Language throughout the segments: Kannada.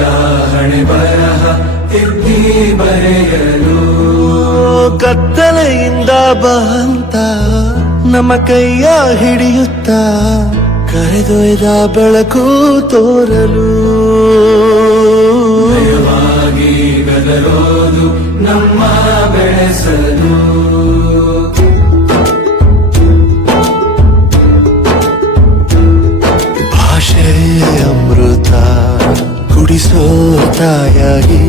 ಹಣೆ ಬರಹ ತಿದ್ದಿ ಬರೆಯಲು? ಕತ್ತಲೆಯಿಂದ ಬಂತ ನಮ್ಮ ಕೈಯ ಹಿಡಿಯುತ್ತ ಕರೆದೊಯ್ದ ಬೆಳಕು ತೋರಲು. ಗದರೋದು ನಮ್ಮ ಬೆಳೆಸಲು. ತಾಯಾಗಿ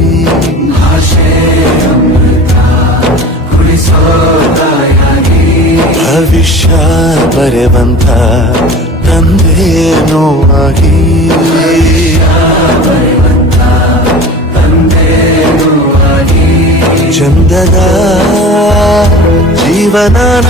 ಭವಿಷ್ಯ ಬರೆವಂತ ತಂದೆ ಆಗಿ ಚಂದದ ಜೀವನನ